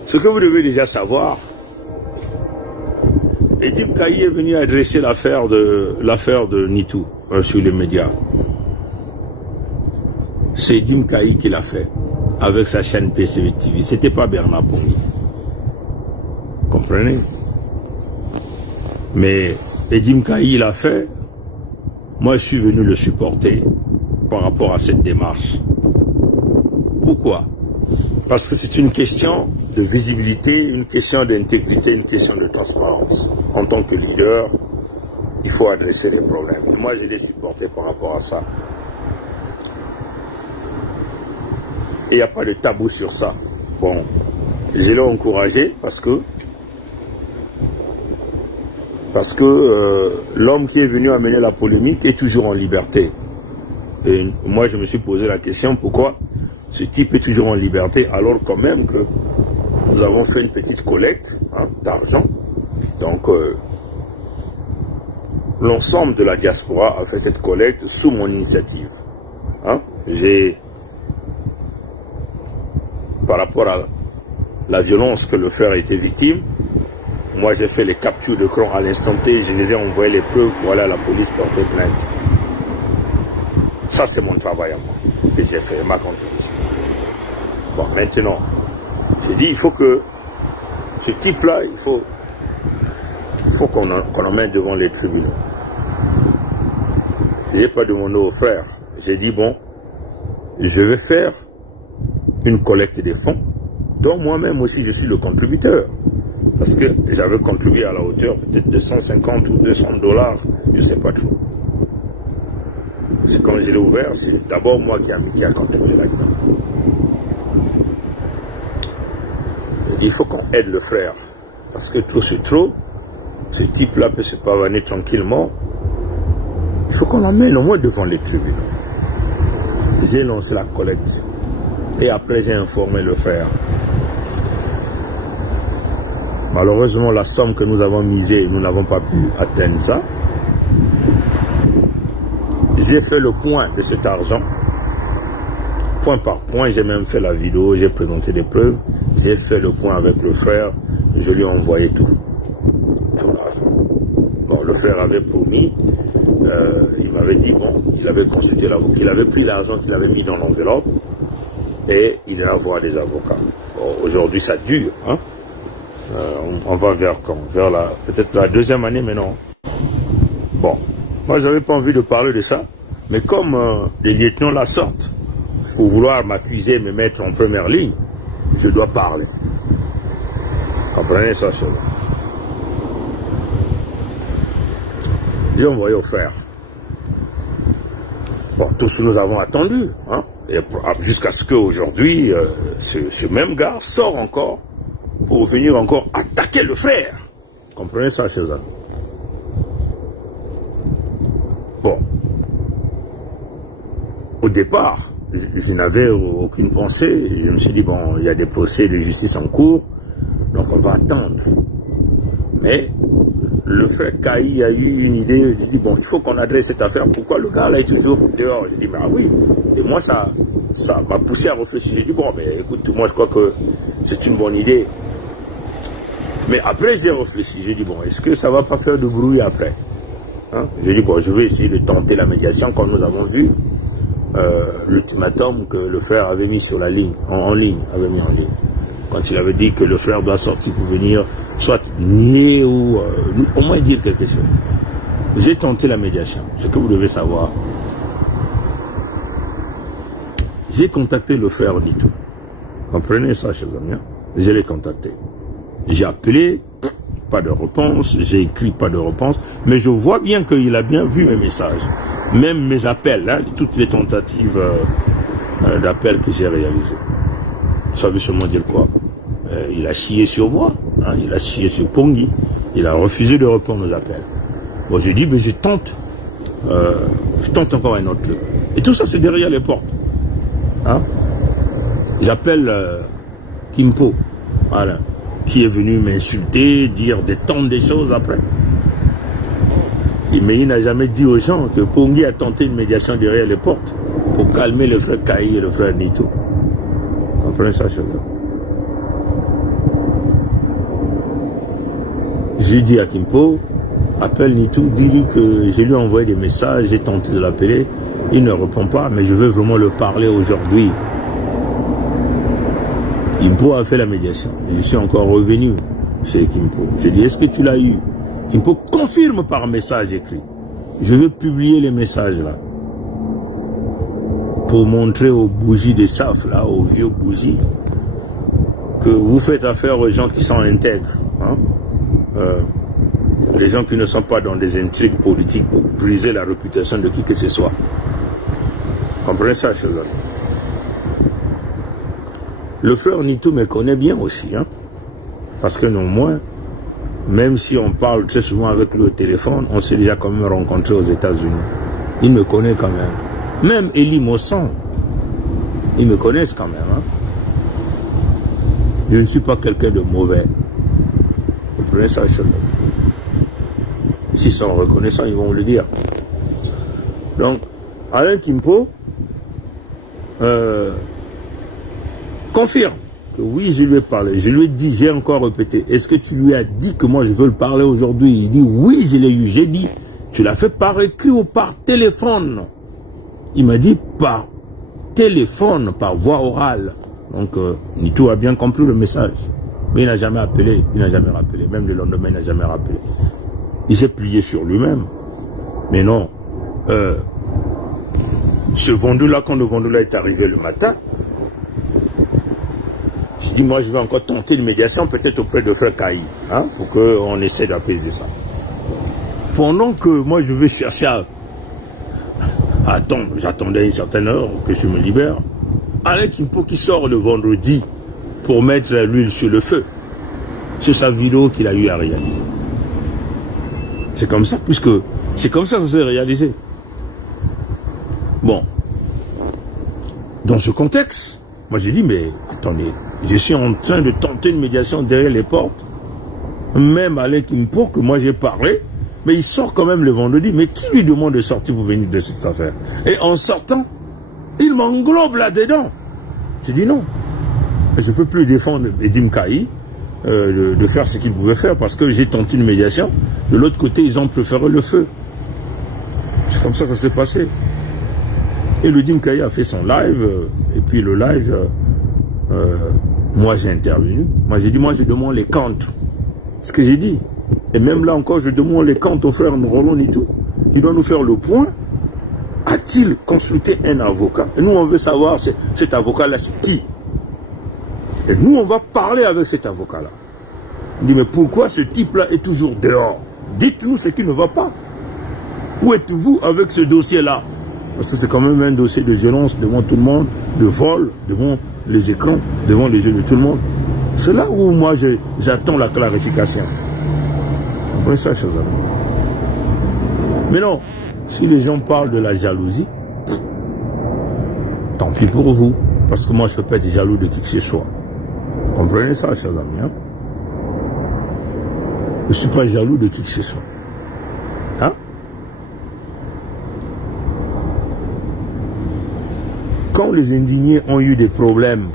Ce que vous devez déjà savoir, Edim Kaï est venu adresser l'affaire de Nitou sur les médias. C'est Edim Kaï qui l'a fait avec sa chaîne PCV TV. C'était pas Bernard Pongui. Comprenez? Mais Edim Kaï l'a fait. Moi, je suis venu le supporter par rapport à cette démarche. Pourquoi? Parce que c'est une question de visibilité, une question d'intégrité, une question de transparence. En tant que leader, il faut adresser les problèmes. Et moi, je l'ai supporté par rapport à ça. Et il n'y a pas de tabou sur ça. Bon, je l'ai encouragé parce que l'homme qui est venu amener la polémique est toujours en liberté. Et moi, je me suis posé la question, pourquoi ce type est toujours en liberté, alors quand même que nous avons fait une petite collecte d'argent. Donc, l'ensemble de la diaspora a fait cette collecte sous mon initiative. Par rapport à la violence que le frère a été victime, moi j'ai fait les captures de cran à l'instant T, je les ai envoyé les preuves pour aller à la police porter plainte. Ça c'est mon travail à moi, que j'ai fait, ma contribution. Bon, maintenant, j'ai dit, il faut que ce type-là, il faut qu'on l'emmène devant les tribunaux. Je n'ai pas demandé au frère. J'ai dit, bon, je vais faire une collecte des fonds, dont moi-même aussi je suis le contributeur. Parce que j'avais contribué à la hauteur peut-être de 150 ou 200 $, je ne sais pas trop. C'est quand je l'ai ouvert, c'est d'abord moi qui a contribué là-dedans. Il faut qu'on aide le frère, parce que trop c'est trop, ce type-là peut se pavaner tranquillement. Il faut qu'on l'emmène au moins devant les tribunaux. J'ai lancé la collecte, et après j'ai informé le frère. Malheureusement, la somme que nous avons misée, nous n'avons pas pu atteindre ça. J'ai fait le point de cet argent, point par point, j'ai même fait la vidéo, j'ai présenté des preuves, j'ai fait le point avec le frère, je lui ai envoyé tout. Bon, le frère avait promis, il m'avait dit, bon, il avait consulté l'avocat, il avait pris l'argent qu'il avait mis dans l'enveloppe et il allait voir des avocats. Bon, aujourd'hui, ça dure, hein. On va vers quand? Vers peut-être la deuxième année, mais non. Bon, moi, j'avais pas envie de parler de ça, mais comme les lieutenants la sortent, pour vouloir m'accuser, me mettre en première ligne, je dois parler. Comprenez ça, cela. J'ai envoyé au frère. Bon, tous nous avons attendu, hein, jusqu'à ce qu'aujourd'hui, ce même gars sort encore pour venir encore attaquer le frère. Comprenez ça, chers amis? Bon. Au départ, je n'avais aucune pensée. Je me suis dit, bon, il y a des procès de justice en cours, donc on va attendre. Mais le frère Kaï a eu une idée. Je dis, bon, il faut qu'on adresse cette affaire. Pourquoi le gars là est toujours dehors? J'ai dit, bah oui. Et moi, ça m'a poussé à réfléchir. J'ai dit, bon, mais écoute, moi, je crois que c'est une bonne idée. Mais après, j'ai réfléchi. J'ai dit, bon, est-ce que ça va pas faire de bruit après, hein? J'ai dit, bon, je vais essayer de tenter la médiation, comme nous avons vu l'ultimatum que le frère avait mis sur la ligne, en ligne, quand il avait dit que le frère doit sortir pour venir, soit nier ou au moins dire quelque chose. J'ai tenté la médiation, ce que vous devez savoir. J'ai contacté le frère Nitou. Comprenez ça, chers amis? Je l'ai contacté. J'ai appelé, pas de réponse, j'ai écrit, pas de réponse, mais je vois bien qu'il a bien vu mes messages. Même mes appels, hein, toutes les tentatives d'appels que j'ai réalisées. Ça veut seulement dire quoi? Il a chié sur moi, hein, il a chié sur Pongui, il a refusé de répondre aux appels. Bon, j'ai dit, mais je tente encore un autre truc. Et tout ça, c'est derrière les portes. Hein? J'appelle Kimpo, voilà, qui est venu m'insulter, dire des tonnes de choses après. Mais il n'a jamais dit aux gens que Pongui a tenté une médiation derrière les portes pour calmer le frère Kaï et le frère Nitou. Comprenez ça, chers amis? J'ai dit à Kimpo, appelle Nitou, dis-lui que je lui ai envoyé des messages, j'ai tenté de l'appeler, il ne répond pas, mais je veux vraiment le parler aujourd'hui. Kimpo a fait la médiation. Je suis encore revenu chez Kimpo. J'ai dit, est-ce que tu l'as eu? Kimpo confirme par message écrit. Je vais publier les messages là pour montrer aux bougies des SAF, là, aux vieux bougies, que vous faites affaire aux gens qui sont intègres. Hein? Les gens qui ne sont pas dans des intrigues politiques pour briser la réputation de qui que ce soit. Comprenez ça, chers amis? Le frère Nitou me connaît bien aussi, hein? Parce que non moins, même si on parle très souvent avec lui au téléphone, on s'est déjà quand même rencontré aux États-Unis. Il me connaît quand même. Même Elie Mossan, ils me connaissent quand même. Hein? Je ne suis pas quelqu'un de mauvais. Vous prenez ça, chers amis? S'ils sont reconnaissants, ils vont le dire. Donc, Alain Kimpo confirme que oui, je lui ai parlé. Je lui ai dit, j'ai encore répété, est-ce que tu lui as dit que moi je veux le parler aujourd'hui? Il dit, oui, je l'ai eu. J'ai dit, tu l'as fait par écrit ou par téléphone? Il m'a dit, par téléphone, par voix orale. Donc, Nitou a bien compris le message. Mais il n'a jamais appelé, il n'a jamais rappelé. Même le lendemain, il n'a jamais rappelé. Il s'est plié sur lui-même. Mais non. Ce Vondoula, quand le Vondoula est arrivé le matin, je dis, moi, je vais encore tenter une médiation, peut-être auprès de frère Kaï, hein, pour qu'on essaie d'apaiser ça. Pendant que moi, je vais chercher à attendre, j'attendais une certaine heure que je me libère, Alain Kimpo qui sort le vendredi pour mettre l'huile sur le feu. C'est sa vidéo qu'il a eu à réaliser. C'est comme ça, puisque c'est comme ça que ça s'est réalisé. Bon. Dans ce contexte, moi j'ai dit, mais attendez, je suis en train de tenter une médiation derrière les portes. Même Alain Kimpo, que moi j'ai parlé, mais il sort quand même le vendredi. Mais qui lui demande de sortir pour venir de cette affaire? Et en sortant, il m'englobe là-dedans. J'ai dit non. Je ne peux plus défendre Edim Kaï de faire ce qu'il pouvait faire parce que j'ai tenté une médiation. De l'autre côté, ils ont préféré le feu. C'est comme ça que ça s'est passé. Et le Edim Kaï a fait son live. Et puis le live, moi j'ai intervenu. Moi j'ai dit, moi je demande les comptes. Ce que j'ai dit. Et même là encore, je demande les comptes au frère Roland Nitou. Il doit nous faire le point. A-t-il consulté un avocat? Et nous, on veut savoir cet avocat-là, c'est qui? Et nous, on va parler avec cet avocat-là. Il dit, mais pourquoi ce type-là est toujours dehors? Dites-nous ce qui ne va pas. Où êtes-vous avec ce dossier-là? Parce que c'est quand même un dossier de violence devant tout le monde, de vol, devant les écrans, devant les yeux de tout le monde. C'est là où moi j'attends la clarification. Vous comprenez ça, chers amis? Mais non, si les gens parlent de la jalousie, tant pis pour vous. Parce que moi, je ne peux pas être jaloux de qui que ce soit. Vous comprenez ça, chers amis, hein? Je ne suis pas jaloux de qui que ce soit. Hein? Quand les indignés ont eu des problèmes,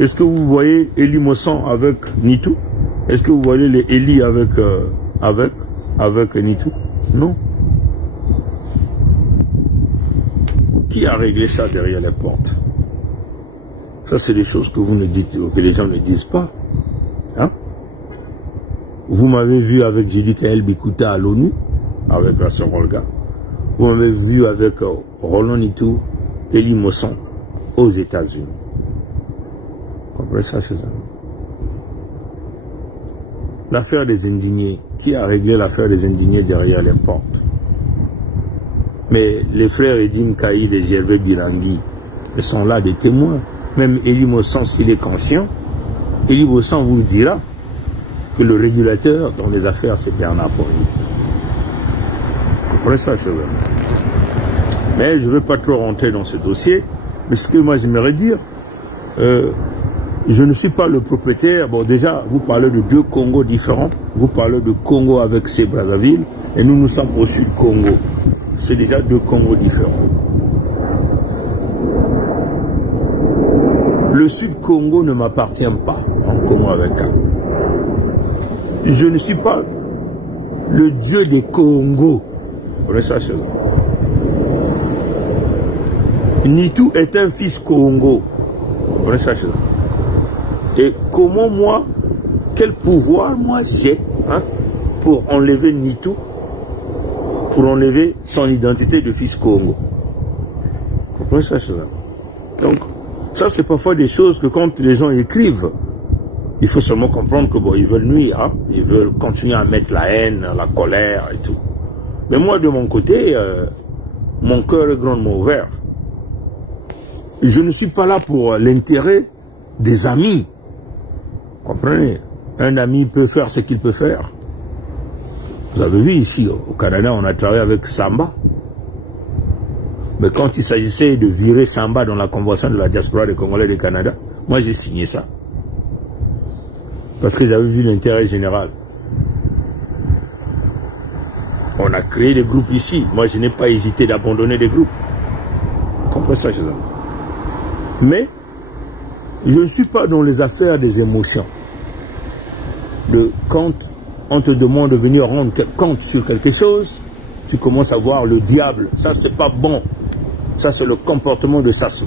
est-ce que vous voyez Elie Mossan avec Nitou? Est-ce que vous voyez les Elie avec Nitou? Non. Qui a réglé ça derrière les portes? Ça, c'est des choses que vous ne dites, que les gens ne disent pas. Hein? Vous m'avez vu avec Judith El Bikuta à l'ONU, avec la sœur Olga. Vous m'avez vu avec Roland Nitou, Elie Mossan, aux États-Unis. Vous comprenez ça, chez eux? L'affaire des indignés. Qui a réglé l'affaire des indignés derrière les portes? Mais les frères Edim Kaïd et Gervais Birangui, ils sont là des témoins. Même Elie Mossan, s'il est conscient, Elie Mossan vous dira que le régulateur dans les affaires, c'est Bernard Pogny. Vous comprenez ça, chez eux? Mais je ne veux pas trop rentrer dans ce dossier. Mais ce que moi j'aimerais dire, je ne suis pas le propriétaire. Bon, déjà, vous parlez de deux Congos différents. Vous parlez de Congo avec ses Brazzaville. Et nous, nous sommes au Sud Congo. C'est déjà deux Congos différents. Le Sud Congo ne m'appartient pas en Congo avec un. Je ne suis pas le dieu des Congos. Vous voyez ça, chez eux? Nitou est un fils Congo. Vous voyez ça, chez eux? Et comment moi, quel pouvoir moi j'ai, hein, pour enlever Nitou, pour enlever son identité de fils Congo? Vous comprenez ça, chez eux? Donc, ça c'est parfois des choses que quand les gens écrivent, il faut seulement comprendre que bon, ils veulent nuire, hein? Ils veulent continuer à mettre la haine, la colère et tout. Mais moi de mon côté, mon cœur est grandement ouvert. Je ne suis pas là pour l'intérêt des amis. Vous comprenez? Un ami peut faire ce qu'il peut faire. Vous avez vu ici, au Canada, on a travaillé avec Samba. Mais quand il s'agissait de virer Samba dans la convention de la diaspora des Congolais du Canada, moi j'ai signé ça. Parce que j'avais vu l'intérêt général. On a créé des groupes ici. Moi je n'ai pas hésité d'abandonner des groupes. Vous comprenez ça, chez eux? Mais je ne suis pas dans les affaires des émotions. Quand on te demande de venir rendre compte sur quelque chose, tu commences à voir le diable. Ça, c'est pas bon. Ça, c'est le comportement de Sassou.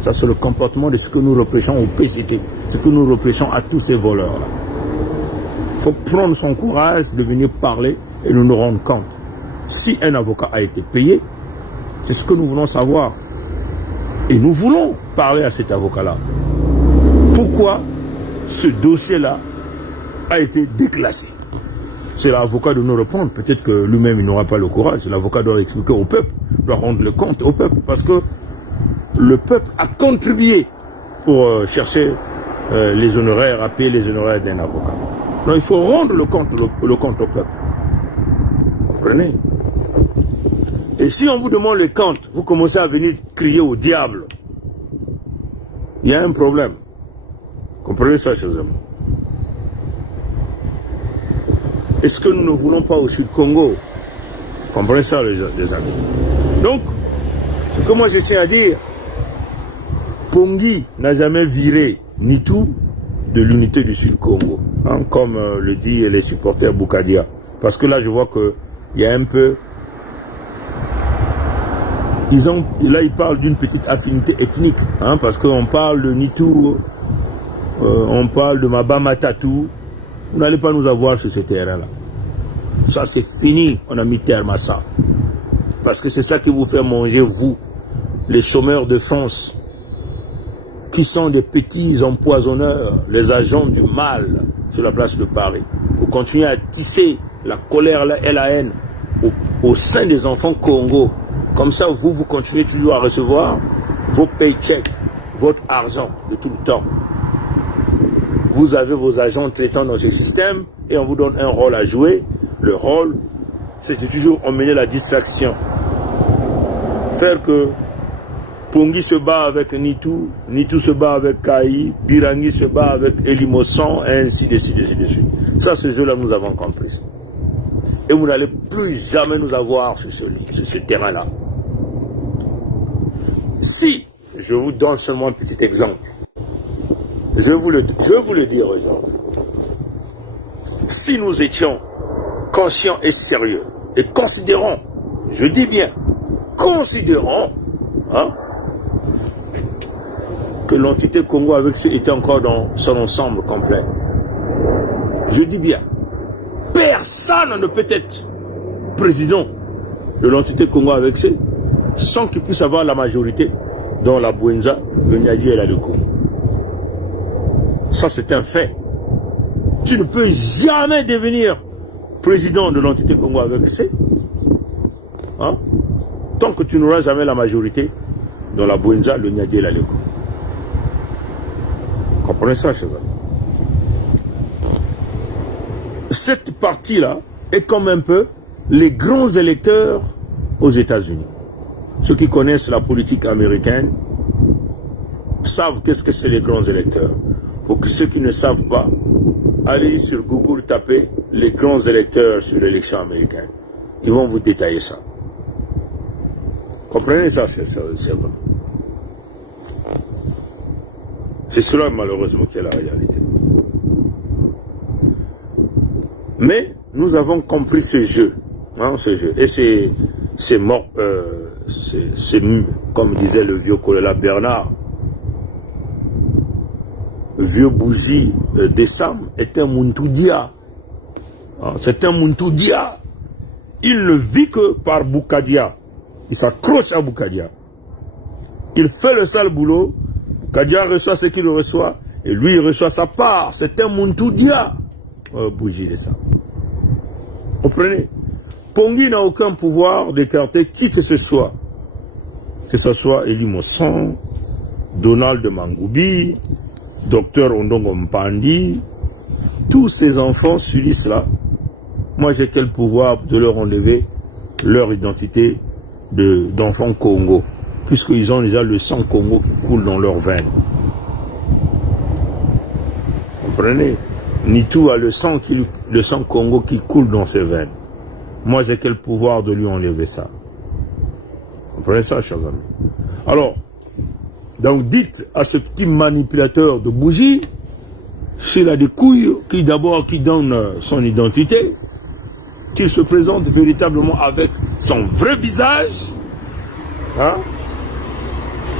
Ça, c'est le comportement de ce que nous reprêchons au PCT. Ce que nous reprêchons à tous ces voleurs-là. Il faut prendre son courage de venir parler et de nous rendre compte. Si un avocat a été payé, c'est ce que nous voulons savoir. Et nous voulons parler à cet avocat-là. Pourquoi ce dossier-là a été déclassé? C'est l'avocat de nous répondre. Peut-être que lui-même, il n'aura pas le courage. L'avocat doit expliquer au peuple, doit rendre le compte au peuple. Parce que le peuple a contribué pour chercher les honoraires, à payer les honoraires d'un avocat. Donc il faut rendre le compte au peuple. Vous comprenez? Et si on vous demande le compte, vous commencez à venir crier au diable. Il y a un problème. Comprenez ça, chers amis? Est-ce que nous ne voulons pas au Sud Congo? Comprenez ça, les amis? Donc, ce que moi je tiens à dire, Pongui n'a jamais viré Nitou de l'unité du Sud Congo, hein, comme le disent les supporters Boukadia. Parce que là, je vois qu'il y a un peu... Là, ils parlent d'une petite affinité ethnique, hein, parce qu'on parle de Nitou, on parle de Mabama Tatou. Vous n'allez pas nous avoir sur ce terrain-là. Ça, c'est fini. On a mis terme à ça. Parce que c'est ça qui vous fait manger, vous, les chômeurs de France, qui sont des petits empoisonneurs, les agents du mal sur la place de Paris, pour continuer à tisser la colère et la haine au sein des enfants Congo, Comme ça, vous continuez toujours à recevoir vos paychecks, votre argent de tout le temps. Vous avez vos agents traitants dans ce système et on vous donne un rôle à jouer. Le rôle, c'est toujours emmener la distraction. Faire que Pongi se bat avec Nitu, Nitu se bat avec Kai, Birangi se bat avec Elimosan, et ainsi de suite, ainsi de suite. Ça, ce jeu-là, nous avons compris. Et vous n'allez plus jamais nous avoir sur ce terrain-là. Si, je vous donne seulement un petit exemple, je vais vous le dire aujourd'hui. Si nous étions conscients et sérieux, et considérons, je dis bien, considérons, hein, que l'entité Congo avec C était encore dans son ensemble complet. Je dis bien, personne ne peut être président de l'entité Congo avec C sans qu'il puisse avoir la majorité dans la Bouenza, le Niadi et la Leko. Ça, c'est un fait. Tu ne peux jamais devenir président de l'entité Congo avec C, hein, tant que tu n'auras jamais la majorité dans la Bouenza, le Niadi et la Leko. Comprenez ça, chers amis. Cette partie-là est comme un peu les grands électeurs aux États-Unis. Ceux qui connaissent la politique américaine savent qu'est-ce que c'est les grands électeurs. Pour que ceux qui ne savent pas, allez sur Google, tapez les grands électeurs sur l'élection américaine. Ils vont vous détailler ça. Comprenez ça, c'est vrai. C'est cela, malheureusement, qui est la réalité. Mais nous avons compris ce jeu. Hein, ce jeu. Et c'est mort. C'est comme disait le vieux Kolela Bernard. Le vieux bougie d'Essam est un Muntoudia. Hein, c'est un Muntoudia. Il ne vit que par Boukadia. Il s'accroche à Boukadia. Il fait le sale boulot. Kadia reçoit ce qu'il reçoit et lui il reçoit sa part. C'est un Muntoudia. Bougie de ça. Comprenez? Pongi n'a aucun pouvoir d'écarter qui que ce soit. Que ce soit Eli Mosson, Donald Mangoubi, Dr Ondongo Mpandi, tous ces enfants subissent là. Moi j'ai quel pouvoir de leur enlever leur identité d'enfants Congo, puisqu'ils ont déjà le sang Congo qui coule dans leurs veines. Comprenez? Nitu a le sang Congo qui coule dans ses veines. Moi, j'ai quel pouvoir de lui enlever ça? Comprenez ça, chers amis? Alors, donc dites à ce petit manipulateur de bougie, s'il a des couilles, qui d'abord qui donne son identité, qu'il se présente véritablement avec son vrai visage, hein?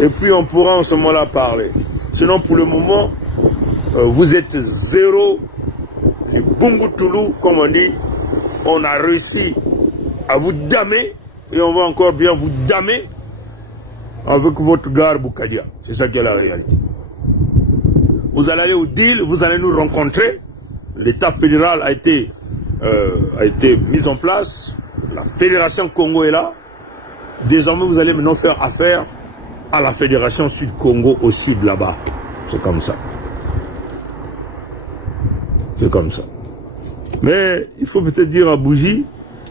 Et puis on pourra en ce moment-là parler. Sinon, pour le moment, vous êtes zéro, les Bungutoulou, comme on dit, on a réussi à vous damer, et on va encore bien vous damer avec votre gare Boukadia. C'est ça qui est la réalité. Vous allez aller au deal, vous allez nous rencontrer. L'État fédéral a été mis en place, la Fédération Congo est là. Désormais, vous allez maintenant faire affaire à la Fédération Sud-Congo au sud là-bas. C'est comme ça. C'est comme ça. Mais il faut peut-être dire à Bougie,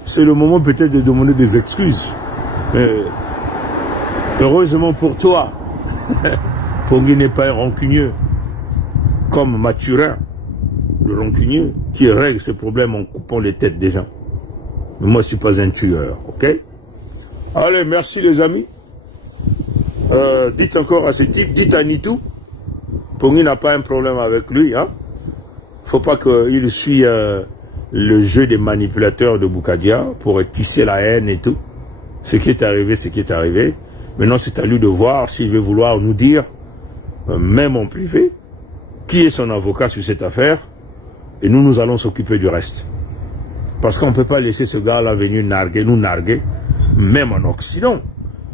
c'est le moment peut-être de demander des excuses. Mais heureusement pour toi, Pongi n'est pas un rancunier comme Mathurin, le rancunier qui règle ses problèmes en coupant les têtes des gens. Mais moi, je ne suis pas un tueur, ok? Allez, merci les amis. Dites encore à ce type, dites à Nitu, Pongi n'a pas un problème avec lui, hein? Faut pas qu'il suive le jeu des manipulateurs de Boukadia pour tisser la haine et tout. Ce qui est arrivé, ce qui est arrivé. Maintenant, c'est à lui de voir s'il veut vouloir nous dire, même en privé, qui est son avocat sur cette affaire. Et nous allons s'occuper du reste. Parce qu'on ne peut pas laisser ce gars-là venir nous narguer, même en Occident.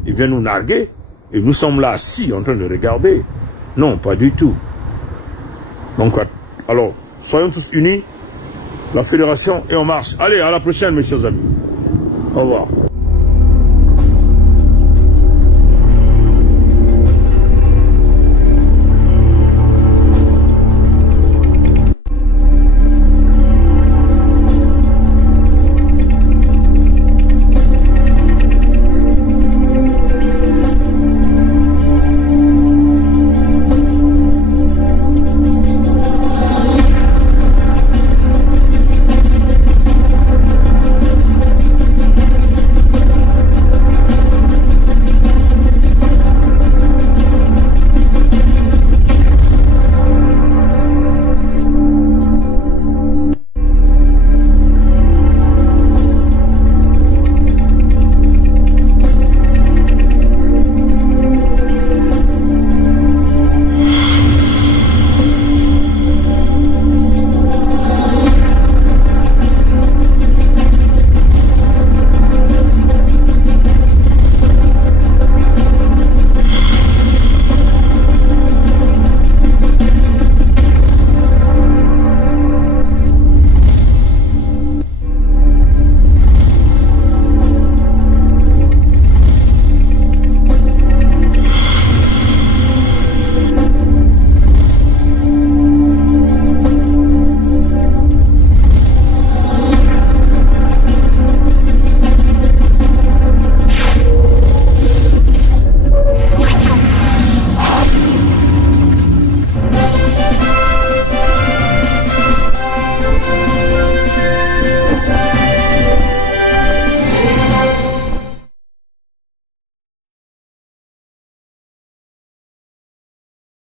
Il vient nous narguer, et nous sommes là assis en train de regarder. Non, pas du tout. Donc, alors, soyons tous unis, la fédération, et on marche. Allez, à la prochaine, mes chers amis. Au revoir.